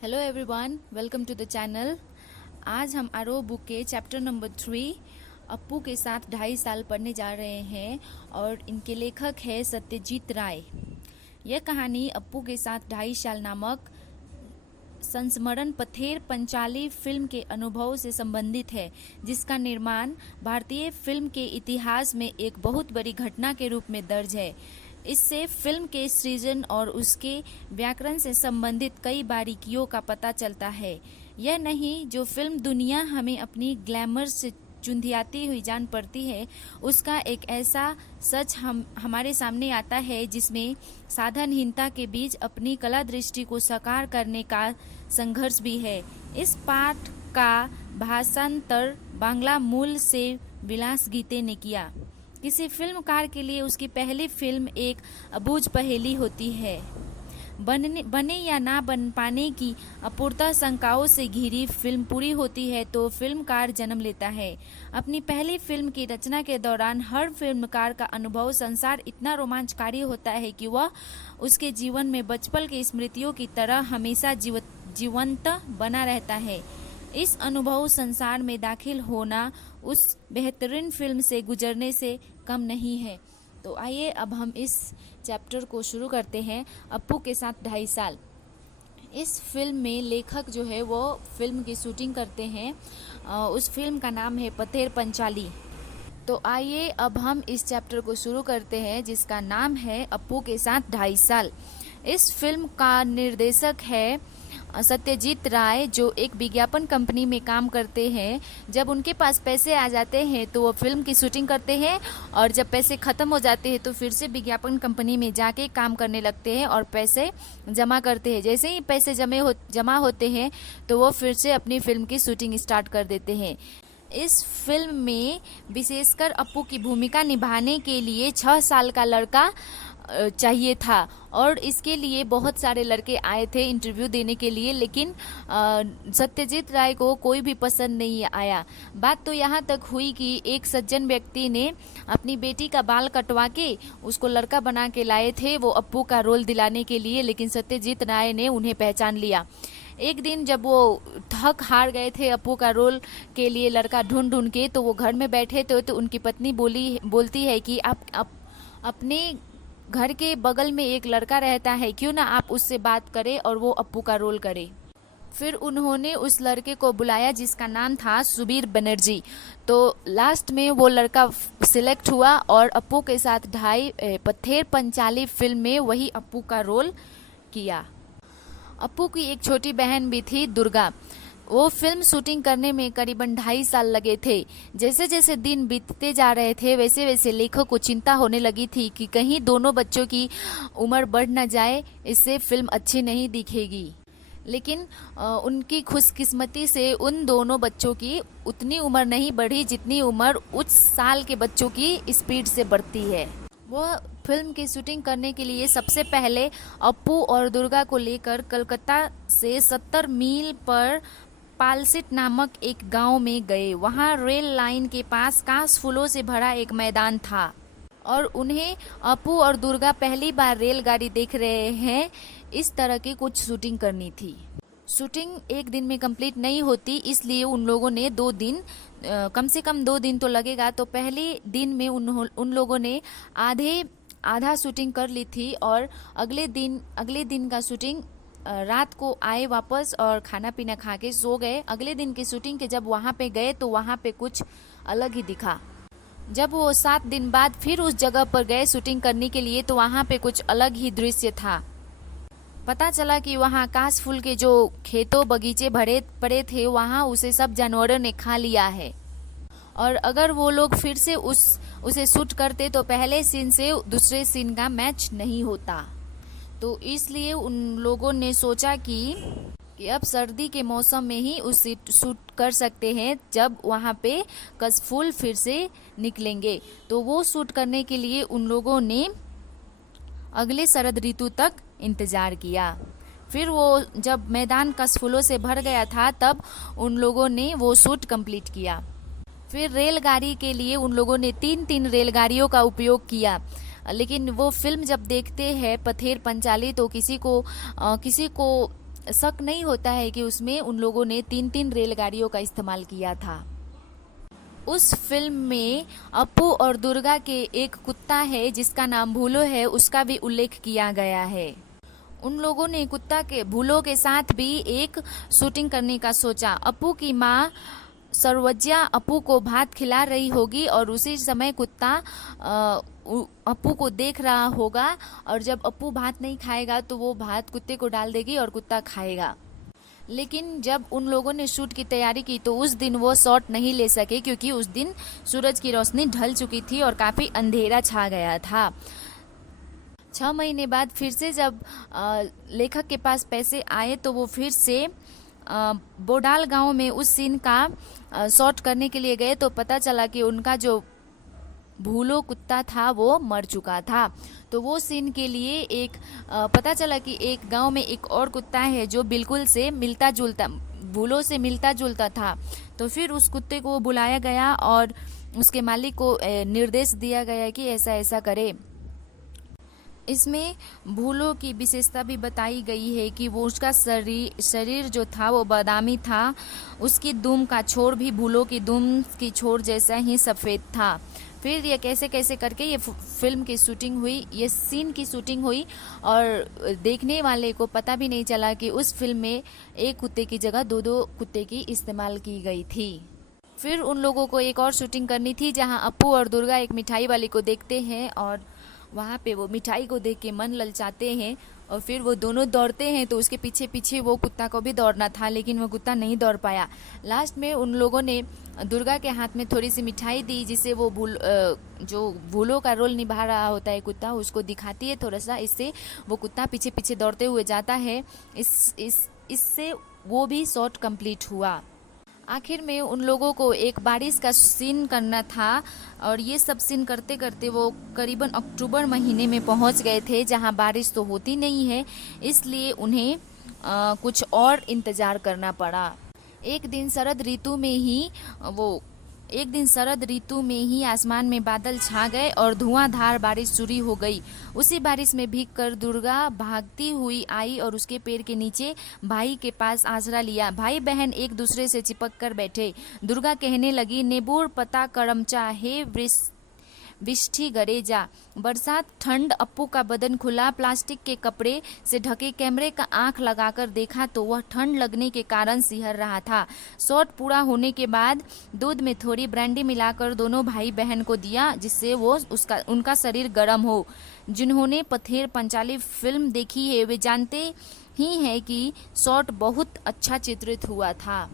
Hello everyone, welcome to the channel. आज हम आरोह बुक के चैप्टर नंबर 3 अप्पू के साथ 2.5 साल पढ़ने जा रहे हैं और इनके लेखक है सत्यजीत राय। यह कहानी अप्पू के साथ 2.5 साल नामक संस्मरण पथेर पंचाली फिल्म के अनुभव से संबंधित है, जिसका निर्माण भारतीय फिल्म के इतिहास में एक बहुत बड़ी घटना के रूप में दर्ज है। इससे फिल्म के सृजन और उसके व्याकरण से संबंधित कई बारीकियों का पता चलता है। यह नहीं जो फिल्म दुनिया हमें अपनी ग्लैमर से चुंधियाती हुई जान पड़ती है, उसका एक ऐसा सच हमारे सामने आता है जिसमें साधनहीनता के बीच अपनी कला दृष्टि को साकार करने का संघर्ष भी है। इस पाठ का भाषांतर बांग्ला मूल से विलास गीते ने किया। किसी फिल्मकार के लिए उसकी पहली फिल्म एक अबूझ पहेली होती है। बने या ना बन पाने की अपूर्ता शंकाओं से घिरी फिल्म पूरी होती है तो फिल्मकार जन्म लेता है। अपनी पहली फिल्म की रचना के दौरान हर फिल्मकार का अनुभव संसार इतना रोमांचकारी होता है कि वह उसके जीवन में बचपन की स्मृतियों की तरह हमेशा जीवंत बना रहता है। इस अनुभव संसार में दाखिल होना उस बेहतरीन फिल्म से गुजरने से कम नहीं है। तो आइए अब हम इस चैप्टर को शुरू करते हैं। अप्पू के साथ 2.5 साल। इस फिल्म में लेखक जो है वो फिल्म की शूटिंग करते हैं। उस फिल्म का नाम है पथेर पंचाली। तो आइए अब हम इस चैप्टर को शुरू करते हैं, जिसका नाम है अप्पू के साथ 2.5 साल। इस फिल्म का निर्देशक है सत्यजीत राय, जो एक विज्ञापन कंपनी में काम करते हैं। जब उनके पास पैसे आ जाते हैं तो वो फिल्म की शूटिंग करते हैं और जब पैसे ख़त्म हो जाते हैं तो फिर से विज्ञापन कंपनी में जाके काम करने लगते हैं और पैसे जमा करते हैं। जैसे ही पैसे जमा होते हैं तो वो फिर से अपनी फिल्म की शूटिंग स्टार्ट कर देते हैं। इस फिल्म में विशेषकर अप्पू की भूमिका निभाने के लिए 6 साल का लड़का चाहिए था और इसके लिए बहुत सारे लड़के आए थे इंटरव्यू देने के लिए, लेकिन सत्यजीत राय को कोई भी पसंद नहीं आया। बात तो यहाँ तक हुई कि एक सज्जन व्यक्ति ने अपनी बेटी का बाल कटवा के उसको लड़का बना के लाए थे, वो अप्पू का रोल दिलाने के लिए, लेकिन सत्यजीत राय ने उन्हें पहचान लिया। एक दिन जब वो थक हार गए थे अप्पू का रोल के लिए लड़का ढूंढ ढूंढ के, तो वो घर में बैठे थे तो उनकी पत्नी बोलती है कि आप अपने घर के बगल में एक लड़का रहता है, क्यों ना आप उससे बात करें और वो अप्पू का रोल करे। फिर उन्होंने उस लड़के को बुलाया जिसका नाम था सुबीर बनर्जी। तो लास्ट में वो लड़का सिलेक्ट हुआ और अप्पू के साथ पथेर पंचाली फिल्म में वही अप्पू का रोल किया। अप्पू की एक छोटी बहन भी थी, दुर्गा। वो फिल्म शूटिंग करने में करीबन 2.5 साल लगे थे। जैसे जैसे दिन बीतते जा रहे थे वैसे वैसे लेखक को चिंता होने लगी थी कि कहीं दोनों बच्चों की उम्र बढ़ न जाए, इससे फिल्म अच्छी नहीं दिखेगी। लेकिन उनकी खुशकिस्मती से उन दोनों बच्चों की उतनी उम्र नहीं बढ़ी जितनी उम्र उच्च साल के बच्चों की स्पीड से बढ़ती है। वो फिल्म की शूटिंग करने के लिए सबसे पहले अप्पू और दुर्गा को लेकर कलकत्ता से 70 मील पर पालसिट नामक एक गांव में गए। वहां रेल लाइन के पास कांस फूलों से भरा एक मैदान था और उन्हें अप्पू और दुर्गा पहली बार रेलगाड़ी देख रहे हैं। इस तरह की कुछ शूटिंग करनी थी। शूटिंग एक दिन में कंप्लीट नहीं होती, इसलिए उन लोगों ने 2 दिन, कम से कम 2 दिन तो लगेगा। तो पहले दिन में उन लोगों ने आधा शूटिंग कर ली थी और अगले दिन का शूटिंग रात को आए वापस और खाना पीना खा के सो गए। अगले दिन की शूटिंग के जब वहाँ पे गए तो वहाँ पे कुछ अलग ही दिखा। जब वो 7 दिन बाद फिर उस जगह पर गए शूटिंग करने के लिए तो वहाँ पे कुछ अलग ही दृश्य था। पता चला कि वहाँ काश फूल के जो खेतों बगीचे भरे पड़े थे वहाँ उसे सब जानवरों ने खा लिया है। और अगर वो लोग फिर से उसे शूट करते तो पहले सीन से दूसरे सीन का मैच नहीं होता। तो इसलिए उन लोगों ने सोचा कि अब सर्दी के मौसम में ही उसे शूट कर सकते हैं, जब वहाँ पे कसफूल फिर से निकलेंगे। तो वो शूट करने के लिए उन लोगों ने अगले शरद ऋतु तक इंतज़ार किया। फिर वो जब मैदान कसफूलों से भर गया था तब उन लोगों ने वो शूट कंप्लीट किया। फिर रेलगाड़ी के लिए उन लोगों ने 3 रेलगाड़ियों का उपयोग किया। लेकिन वो फिल्म जब देखते हैं पथेर पंचाली तो किसी को शक नहीं होता है कि उसमें उन लोगों ने 3-3 रेलगाड़ियों का इस्तेमाल किया था। उस फिल्म में अप्पू और दुर्गा के एक कुत्ता है जिसका नाम भूलो है, उसका भी उल्लेख किया गया है। उन लोगों ने कुत्ता के भूलो के साथ भी एक शूटिंग करने का सोचा। अप्पू की माँ सर्वज्ञा अप्पू को भात खिला रही होगी और उसी समय कुत्ता अप्पू को देख रहा होगा, और जब अप्पू भात नहीं खाएगा तो वो भात कुत्ते को डाल देगी और कुत्ता खाएगा। लेकिन जब उन लोगों ने शूट की तैयारी की तो उस दिन वो शॉट नहीं ले सके, क्योंकि उस दिन सूरज की रोशनी ढल चुकी थी और काफ़ी अंधेरा छा गया था। 6 महीने बाद फिर से जब लेखक के पास पैसे आए तो वो फिर से बोडाल गांव में उस सीन का शॉट करने के लिए गए, तो पता चला कि उनका जो भूलो कुत्ता था वो मर चुका था। तो वो सीन के लिए एक पता चला कि एक गांव में एक और कुत्ता है जो बिल्कुल से मिलता जुलता भूलो से मिलता जुलता था। तो फिर उस कुत्ते को बुलाया गया और उसके मालिक को निर्देश दिया गया कि ऐसा ऐसा करे। इसमें भूलो की विशेषता भी बताई गई है कि वो उसका शरीर जो था वो बादामी था, उसकी दुम का छोर भी भूलो की दुम की छोर जैसा ही सफ़ेद था। फिर ये कैसे कैसे करके ये फिल्म की शूटिंग हुई, ये सीन की शूटिंग हुई, और देखने वाले को पता भी नहीं चला कि उस फिल्म में एक कुत्ते की जगह 2-2 कुत्ते की इस्तेमाल की गई थी। फिर उन लोगों को एक और शूटिंग करनी थी जहां अप्पू और दुर्गा एक मिठाई वाले को देखते हैं और वहाँ पे वो मिठाई को देख के मन ललचाते हैं और फिर वो दोनों दौड़ते हैं। तो उसके पीछे पीछे वो कुत्ता को भी दौड़ना था, लेकिन वो कुत्ता नहीं दौड़ पाया। लास्ट में उन लोगों ने दुर्गा के हाथ में थोड़ी सी मिठाई दी, जिसे वो जो भूलो का रोल निभा रहा होता है कुत्ता, उसको दिखाती है थोड़ा सा। इससे वो कुत्ता पीछे पीछे दौड़ते हुए जाता है। इससे वो भी शॉट कंप्लीट हुआ। आखिर में उन लोगों को एक बारिश का सीन करना था और ये सब सीन करते करते वो करीबन अक्टूबर महीने में पहुंच गए थे, जहां बारिश तो होती नहीं है, इसलिए उन्हें कुछ और इंतज़ार करना पड़ा। एक दिन शरद ऋतु में ही आसमान में बादल छा गए और धुआंधार बारिश शुरू हो गई। उसी बारिश में भीगकर दुर्गा भागती हुई आई और उसके पैर के नीचे भाई के पास आसरा लिया। भाई बहन एक दूसरे से चिपक कर बैठे। दुर्गा कहने लगी, नेबूर पता करमचा हे विष्ठी गरेजा। बरसात ठंड। अप्पू का बदन खुला प्लास्टिक के कपड़े से ढके। कैमरे का आंख लगाकर देखा तो वह ठंड लगने के कारण सिहर रहा था। शॉट पूरा होने के बाद दूध में थोड़ी ब्रांडी मिलाकर दोनों भाई बहन को दिया, जिससे वो उनका शरीर गर्म हो। जिन्होंने पथेर पंचाली फिल्म देखी है वे जानते ही हैं कि शॉट बहुत अच्छा चित्रित हुआ था।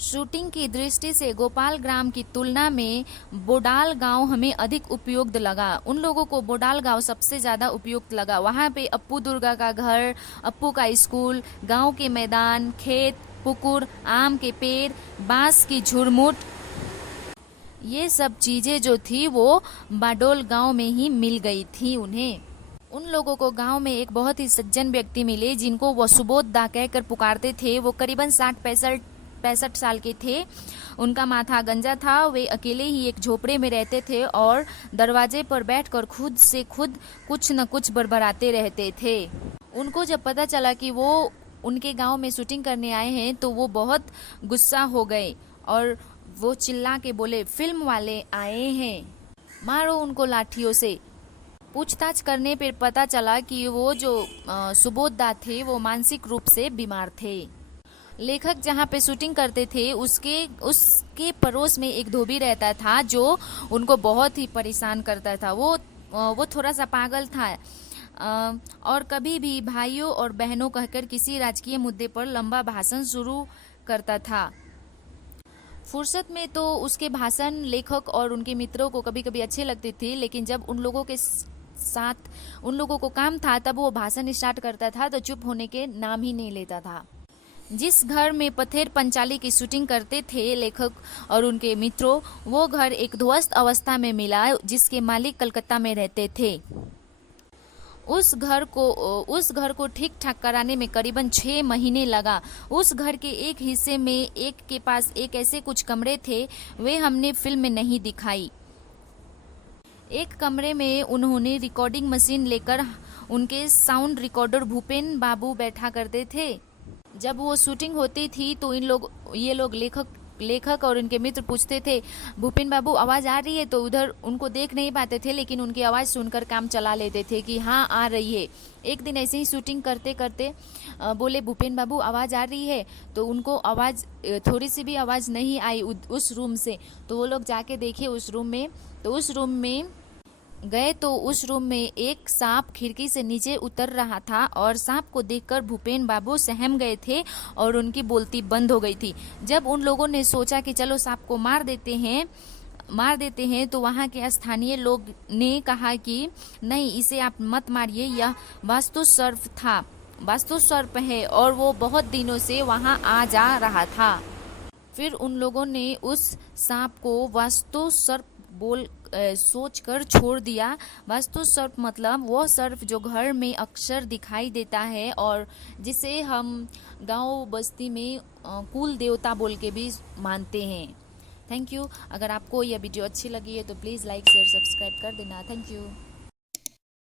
शूटिंग की दृष्टि से गोपाल ग्राम की तुलना में बोडाल गांव हमें अधिक उपयुक्त लगा। उन लोगों को बोडाल गांव सबसे ज़्यादा उपयुक्त लगा। वहाँ पे अप्पू दुर्गा का घर, अप्पू का स्कूल, गांव के मैदान, खेत, पुकुर, आम के पेड़, बांस की झुरमुट, ये सब चीज़ें जो थी वो बाडोल गांव में ही मिल गई थी उन्हें। उन लोगों को गांव में एक बहुत ही सज्जन व्यक्ति मिले जिनको वो सुबोध दा कहकर पुकारते थे। वो करीबन 60-65 साल के थे। उनका माथा गंजा था। वे अकेले ही एक झोपड़े में रहते थे और दरवाजे पर बैठकर खुद से खुद कुछ न कुछ बड़बड़ाते रहते थे। उनको जब पता चला कि वो उनके गांव में शूटिंग करने आए हैं तो वो बहुत गुस्सा हो गए और वो चिल्ला के बोले, फिल्म वाले आए हैं, मारो उनको लाठियों से। पूछताछ करने पर पता चला कि वो जो सुबोध दा थे वो मानसिक रूप से बीमार थे। लेखक जहाँ पे शूटिंग करते थे उसके पड़ोस में एक धोबी रहता था जो उनको बहुत ही परेशान करता था। वो थोड़ा सा पागल था और कभी भी भाइयों और बहनों कहकर किसी राजकीय मुद्दे पर लंबा भाषण शुरू करता था। फुर्सत में तो उसके भाषण लेखक और उनके मित्रों को कभी कभी अच्छे लगते थे, लेकिन जब उन लोगों के साथ उन लोगों को काम था तब वो भाषण स्टार्ट करता था तो चुप होने के नाम ही नहीं लेता था। जिस घर में पथेर पंचाली की शूटिंग करते थे लेखक और उनके मित्रों, वो घर एक ध्वस्त अवस्था में मिला जिसके मालिक कलकत्ता में रहते थे। उस घर को ठीक ठाक कराने में करीबन 6 महीने लगा। उस घर के एक हिस्से में एक के पास एक ऐसे कुछ कमरे थे, वे हमने फिल्म में नहीं दिखाई। एक कमरे में उन्होंने रिकॉर्डिंग मशीन लेकर उनके साउंड रिकॉर्डर भूपेन बाबू बैठा करते थे। जब वो शूटिंग होती थी तो ये लोग लेखक और इनके मित्र पूछते थे, भूपेन बाबू आवाज आ रही है? तो उधर उनको देख नहीं पाते थे, लेकिन उनकी आवाज सुनकर काम चला लेते थे कि हाँ आ रही है। एक दिन ऐसे ही शूटिंग करते करते बोले, भूपेन बाबू आवाज आ रही है? तो उनको आवाज थोड़ी सी भी आवाज नहीं आई उस रूम से। तो वो लोग जाके देखे उस रूम में, तो उस रूम में गए तो उस रूम में एक सांप खिड़की से नीचे उतर रहा था, और सांप को देखकर भूपेन बाबू सहम गए थे और उनकी बोलती बंद हो गई थी। जब उन लोगों ने सोचा कि चलो सांप को मार देते हैं, तो वहाँ के स्थानीय लोग ने कहा कि नहीं, इसे आप मत मारिए, यह वास्तु सर्प है और वो बहुत दिनों से वहाँ आ जा रहा था। फिर उन लोगों ने उस सांप को वास्तु सर्प सोचकर छोड़ दिया। वास्तु सर्प मतलब वो सर्प जो घर में अक्सर दिखाई देता है और जिसे हम गांव बस्ती में कुल देवता बोल के भी मानते हैं। Thank you. अगर आपको यह वीडियो अच्छी लगी है तो प्लीज़ लाइक शेयर सब्सक्राइब कर देना। Thank you.